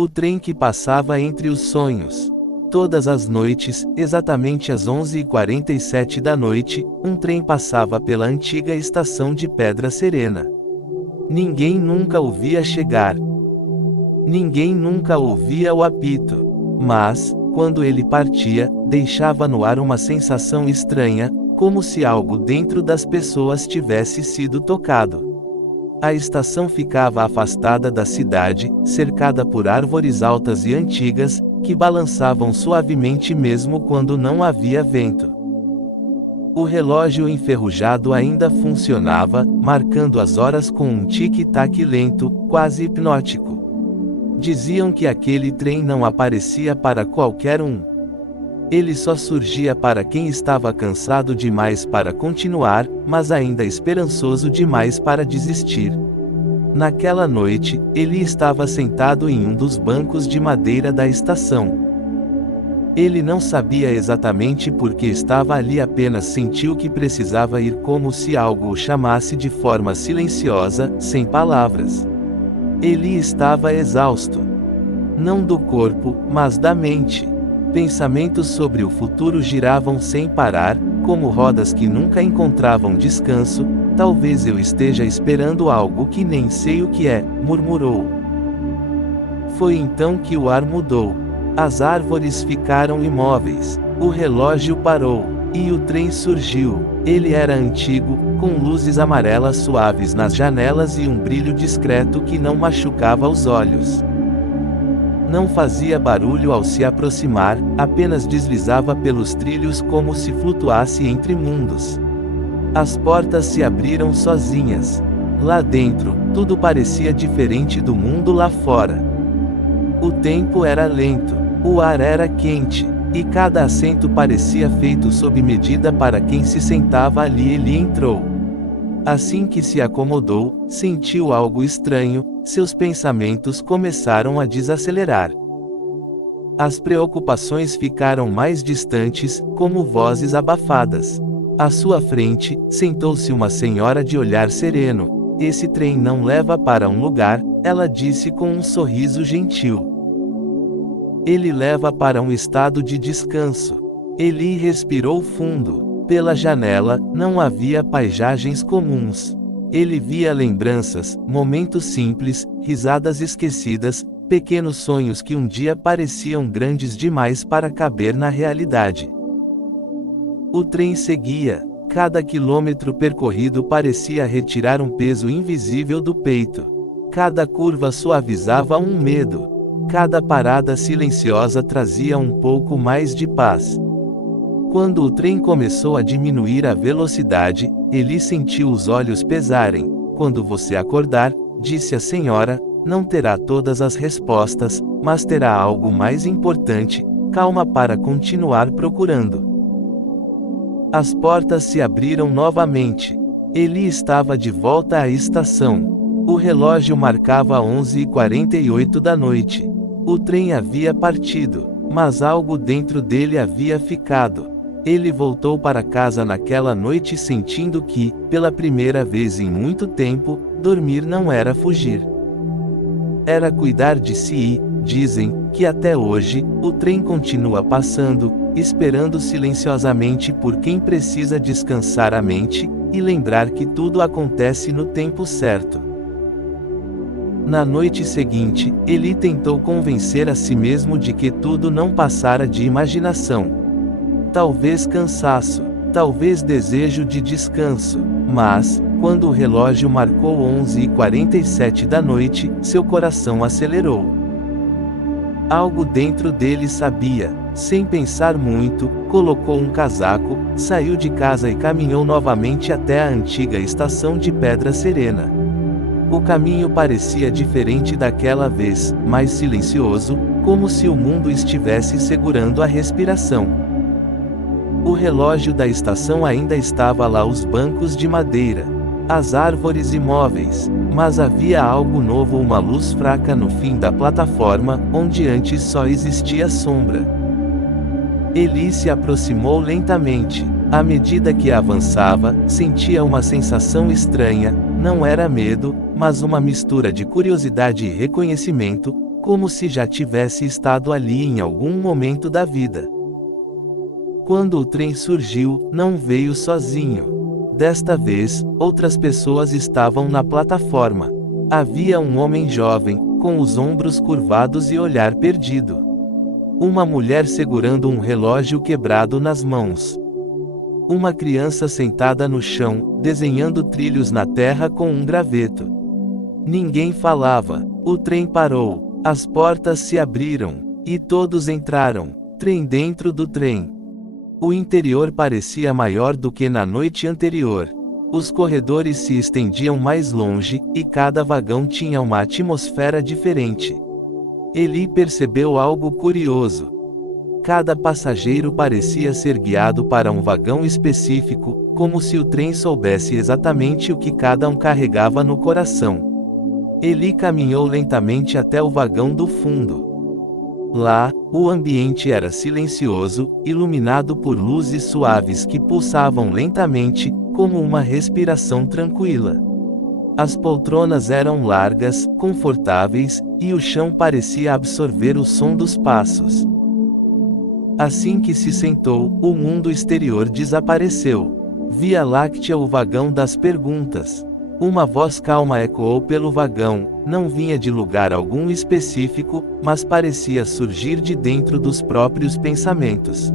O trem que passava entre os sonhos. Todas as noites, exatamente às 11h47 da noite, um trem passava pela antiga estação de Pedra Serena. Ninguém nunca o via chegar. Ninguém nunca ouvia o apito. Mas, quando ele partia, deixava no ar uma sensação estranha, como se algo dentro das pessoas tivesse sido tocado. A estação ficava afastada da cidade, cercada por árvores altas e antigas, que balançavam suavemente mesmo quando não havia vento. O relógio enferrujado ainda funcionava, marcando as horas com um tic-tac lento, quase hipnótico. Diziam que aquele trem não aparecia para qualquer um. Ele só surgia para quem estava cansado demais para continuar, mas ainda esperançoso demais para desistir. Naquela noite, ele estava sentado em um dos bancos de madeira da estação. Ele não sabia exatamente por que estava ali, apenas sentiu que precisava ir, como se algo o chamasse de forma silenciosa, sem palavras. Ele estava exausto. Não do corpo, mas da mente. Pensamentos sobre o futuro giravam sem parar, como rodas que nunca encontravam descanso. Talvez eu esteja esperando algo que nem sei o que é, murmurou. Foi então que o ar mudou. As árvores ficaram imóveis. O relógio parou. E o trem surgiu. Ele era antigo, com luzes amarelas suaves nas janelas e um brilho discreto que não machucava os olhos. Não fazia barulho ao se aproximar, apenas deslizava pelos trilhos como se flutuasse entre mundos. As portas se abriram sozinhas. Lá dentro, tudo parecia diferente do mundo lá fora. O tempo era lento, o ar era quente, e cada assento parecia feito sob medida para quem se sentava ali. Ele entrou. Assim que se acomodou, sentiu algo estranho, seus pensamentos começaram a desacelerar. As preocupações ficaram mais distantes, como vozes abafadas. À sua frente, sentou-se uma senhora de olhar sereno. Esse trem não leva para um lugar, ela disse com um sorriso gentil. Ele leva para um estado de descanso. Ele respirou fundo. Pela janela, não havia paisagens comuns. Ele via lembranças, momentos simples, risadas esquecidas, pequenos sonhos que um dia pareciam grandes demais para caber na realidade. O trem seguia. Cada quilômetro percorrido parecia retirar um peso invisível do peito. Cada curva suavizava um medo. Cada parada silenciosa trazia um pouco mais de paz. Quando o trem começou a diminuir a velocidade, ele sentiu os olhos pesarem. Quando você acordar, disse a senhora, não terá todas as respostas, mas terá algo mais importante, calma para continuar procurando. As portas se abriram novamente. Ele estava de volta à estação. O relógio marcava 11h48 da noite. O trem havia partido, mas algo dentro dele havia ficado. Ele voltou para casa naquela noite sentindo que, pela primeira vez em muito tempo, dormir não era fugir. Era cuidar de si e, dizem, que até hoje, o trem continua passando, esperando silenciosamente por quem precisa descansar a mente, e lembrar que tudo acontece no tempo certo. Na noite seguinte, ele tentou convencer a si mesmo de que tudo não passara de imaginação. Talvez cansaço, talvez desejo de descanso, mas, quando o relógio marcou 11h47 da noite, seu coração acelerou. Algo dentro dele sabia. Sem pensar muito, colocou um casaco, saiu de casa e caminhou novamente até a antiga estação de Pedra Serena. O caminho parecia diferente daquela vez, mais silencioso, como se o mundo estivesse segurando a respiração. O relógio da estação ainda estava lá, os bancos de madeira, as árvores imóveis, mas havia algo novo, uma luz fraca no fim da plataforma, onde antes só existia sombra. Ele se aproximou lentamente. À medida que avançava, sentia uma sensação estranha, não era medo, mas uma mistura de curiosidade e reconhecimento, como se já tivesse estado ali em algum momento da vida. Quando o trem surgiu, não veio sozinho. Desta vez, outras pessoas estavam na plataforma. Havia um homem jovem, com os ombros curvados e olhar perdido. Uma mulher segurando um relógio quebrado nas mãos. Uma criança sentada no chão, desenhando trilhos na terra com um graveto. Ninguém falava. O trem parou. As portas se abriram. E todos entraram. Trem dentro do trem. O interior parecia maior do que na noite anterior. Os corredores se estendiam mais longe, e cada vagão tinha uma atmosfera diferente. Eli percebeu algo curioso. Cada passageiro parecia ser guiado para um vagão específico, como se o trem soubesse exatamente o que cada um carregava no coração. Eli caminhou lentamente até o vagão do fundo. Lá, o ambiente era silencioso, iluminado por luzes suaves que pulsavam lentamente, como uma respiração tranquila. As poltronas eram largas, confortáveis, e o chão parecia absorver o som dos passos. Assim que se sentou, o mundo exterior desapareceu. Via Láctea, o vagão das perguntas. Uma voz calma ecoou pelo vagão, não vinha de lugar algum específico, mas parecia surgir de dentro dos próprios pensamentos.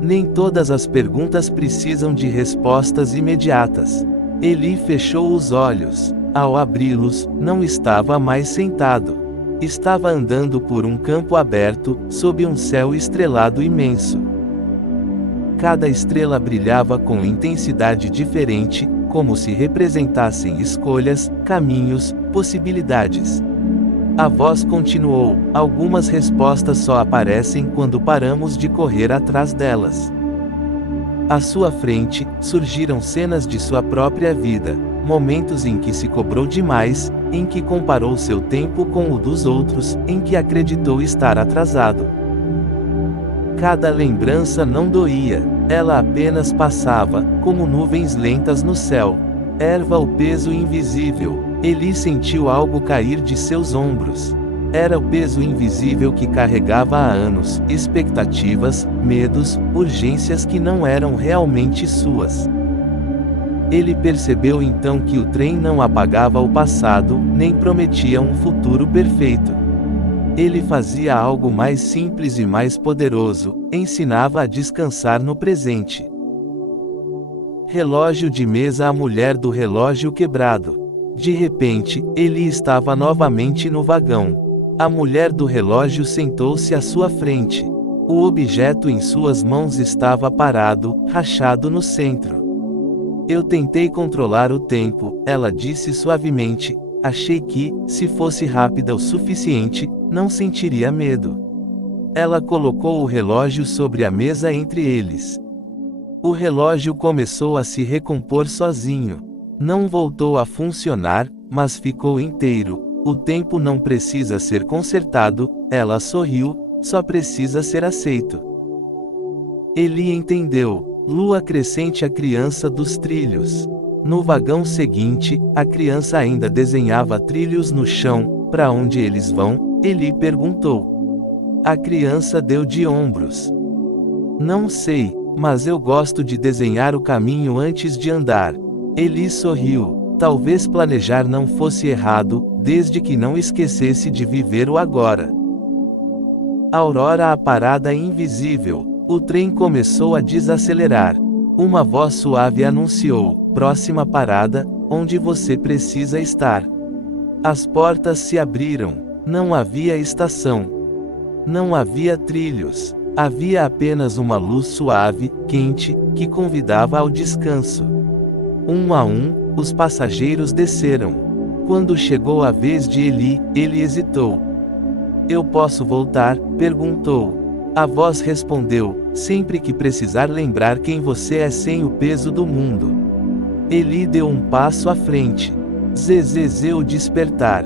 Nem todas as perguntas precisam de respostas imediatas. Eli fechou os olhos. Ao abri-los, não estava mais sentado. Estava andando por um campo aberto, sob um céu estrelado imenso. Cada estrela brilhava com intensidade diferente, como se representassem escolhas, caminhos, possibilidades. A voz continuou: algumas respostas só aparecem quando paramos de correr atrás delas. À sua frente, surgiram cenas de sua própria vida, momentos em que se cobrou demais, em que comparou seu tempo com o dos outros, em que acreditou estar atrasado. Cada lembrança não doía, ela apenas passava, como nuvens lentas no céu. Era o peso invisível. Eli sentiu algo cair de seus ombros. Era o peso invisível que carregava há anos, expectativas, medos, urgências que não eram realmente suas. Ele percebeu então que o trem não apagava o passado, nem prometia um futuro perfeito. Ele fazia algo mais simples e mais poderoso, ensinava a descansar no presente. Relógio de mesa. A mulher do relógio quebrado. De repente, ele estava novamente no vagão. A mulher do relógio sentou-se à sua frente. O objeto em suas mãos estava parado, rachado no centro. Eu tentei controlar o tempo, ela disse suavemente. Achei que, se fosse rápida o suficiente, não sentiria medo. Ela colocou o relógio sobre a mesa entre eles. O relógio começou a se recompor sozinho. Não voltou a funcionar, mas ficou inteiro. O tempo não precisa ser consertado, ela sorriu, só precisa ser aceito. Eli entendeu. Lua crescente. A criança dos trilhos. No vagão seguinte, a criança ainda desenhava trilhos no chão. Para onde eles vão? Eli perguntou. A criança deu de ombros. Não sei, mas eu gosto de desenhar o caminho antes de andar. Eli sorriu. Talvez planejar não fosse errado, desde que não esquecesse de viver o agora. Aurora. A parada invisível. O trem começou a desacelerar. Uma voz suave anunciou: próxima parada, onde você precisa estar. As portas se abriram. Não havia estação. Não havia trilhos. Havia apenas uma luz suave, quente, que convidava ao descanso. Um a um, os passageiros desceram. Quando chegou a vez de Eli, ele hesitou. Eu posso voltar? Perguntou. A voz respondeu: sempre que precisar lembrar quem você é sem o peso do mundo. Eli deu um passo à frente. Zezezeu despertar.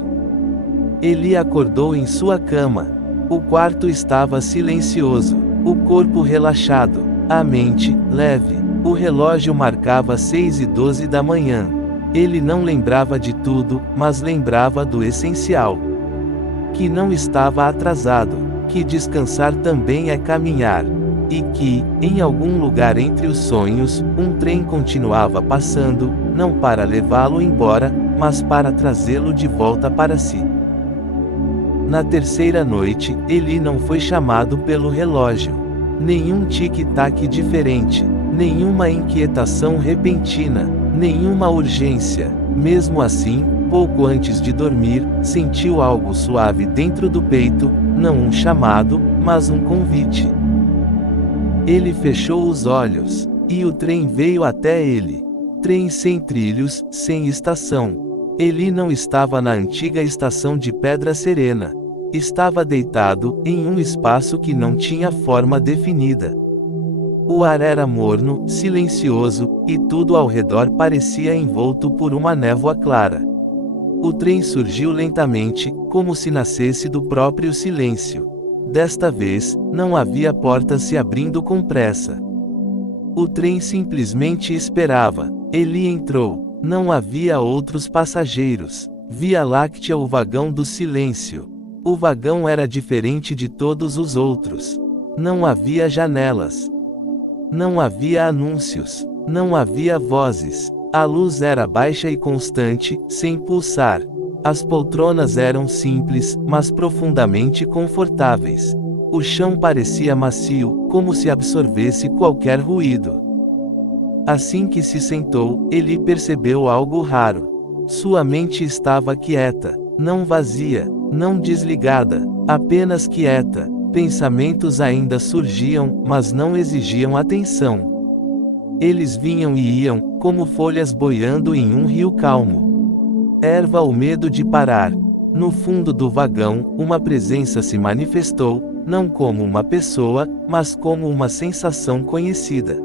Eli acordou em sua cama. O quarto estava silencioso, o corpo relaxado, a mente leve. O relógio marcava 6:12 da manhã. Ele não lembrava de tudo, mas lembrava do essencial. que não estava atrasado, que descansar também é caminhar, e que, em algum lugar entre os sonhos, um trem continuava passando, não para levá-lo embora, mas para trazê-lo de volta para si. Na terceira noite, Eli não foi chamado pelo relógio. Nenhum tic-tac diferente, nenhuma inquietação repentina, nenhuma urgência. Mesmo assim, pouco antes de dormir, sentiu algo suave dentro do peito, não um chamado, mas um convite. Ele fechou os olhos, e o trem veio até ele. Trem sem trilhos, sem estação. Eli não estava na antiga estação de Pedra Serena. Estava deitado, em um espaço que não tinha forma definida. O ar era morno, silencioso, e tudo ao redor parecia envolto por uma névoa clara. O trem surgiu lentamente, como se nascesse do próprio silêncio. Desta vez, não havia portas se abrindo com pressa. O trem simplesmente esperava. Eli entrou. Não havia outros passageiros. Via Láctea, o vagão do silêncio. O vagão era diferente de todos os outros. Não havia janelas. Não havia anúncios. Não havia vozes. A luz era baixa e constante, sem pulsar. As poltronas eram simples, mas profundamente confortáveis. O chão parecia macio, como se absorvesse qualquer ruído. Assim que se sentou, Eli percebeu algo raro. Sua mente estava quieta, não vazia, não desligada, apenas quieta. Pensamentos ainda surgiam, mas não exigiam atenção. Eles vinham e iam, como folhas boiando em um rio calmo. Erva o medo de parar. No fundo do vagão, uma presença se manifestou, não como uma pessoa, mas como uma sensação conhecida.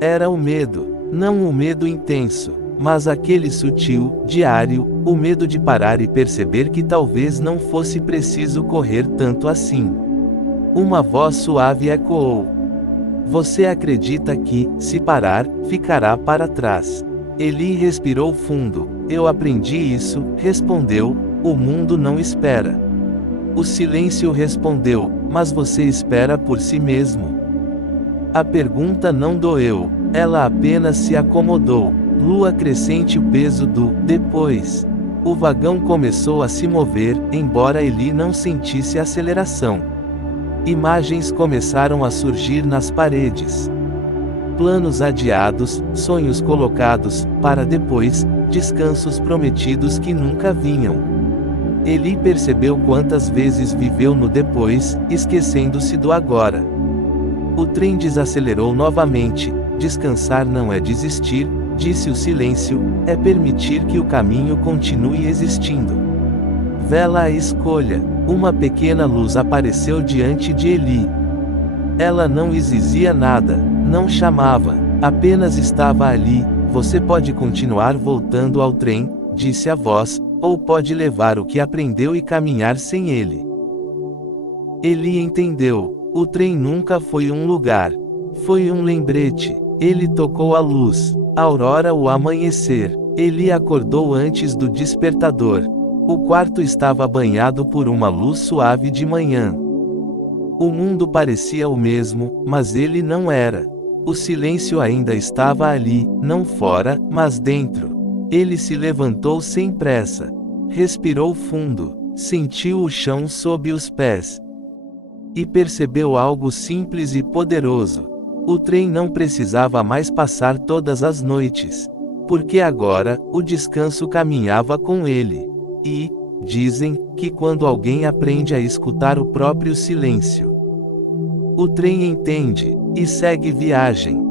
Era o medo, não o medo intenso, mas aquele sutil, diário, o medo de parar e perceber que talvez não fosse preciso correr tanto assim. Uma voz suave ecoou. Você acredita que, se parar, ficará para trás? Eli respirou fundo. Eu aprendi isso, respondeu. O mundo não espera. O silêncio respondeu, mas você espera por si mesmo. A pergunta não doeu, ela apenas se acomodou. Lua crescente, o peso do depois. O vagão começou a se mover, embora Eli não sentisse aceleração. Imagens começaram a surgir nas paredes. Planos adiados, sonhos colocados, para depois, descansos prometidos que nunca vinham. Eli percebeu quantas vezes viveu no depois, esquecendo-se do agora. O trem desacelerou novamente. Descansar não é desistir, disse o silêncio, é permitir que o caminho continue existindo. Vela a escolha. Uma pequena luz apareceu diante de Eli. Ela não exigia nada, não chamava, apenas estava ali. Você pode continuar voltando ao trem, disse a voz, ou pode levar o que aprendeu e caminhar sem ele. Eli entendeu. O trem nunca foi um lugar. Foi um lembrete. Ele tocou a luz. A aurora, o amanhecer. Eli acordou antes do despertador. O quarto estava banhado por uma luz suave de manhã. O mundo parecia o mesmo, mas ele não era. O silêncio ainda estava ali, não fora, mas dentro. Ele se levantou sem pressa. Respirou fundo. Sentiu o chão sob os pés. E percebeu algo simples e poderoso. O trem não precisava mais passar todas as noites. Porque agora, o descanso caminhava com ele. E, dizem, que quando alguém aprende a escutar o próprio silêncio, o trem entende, e segue viagem.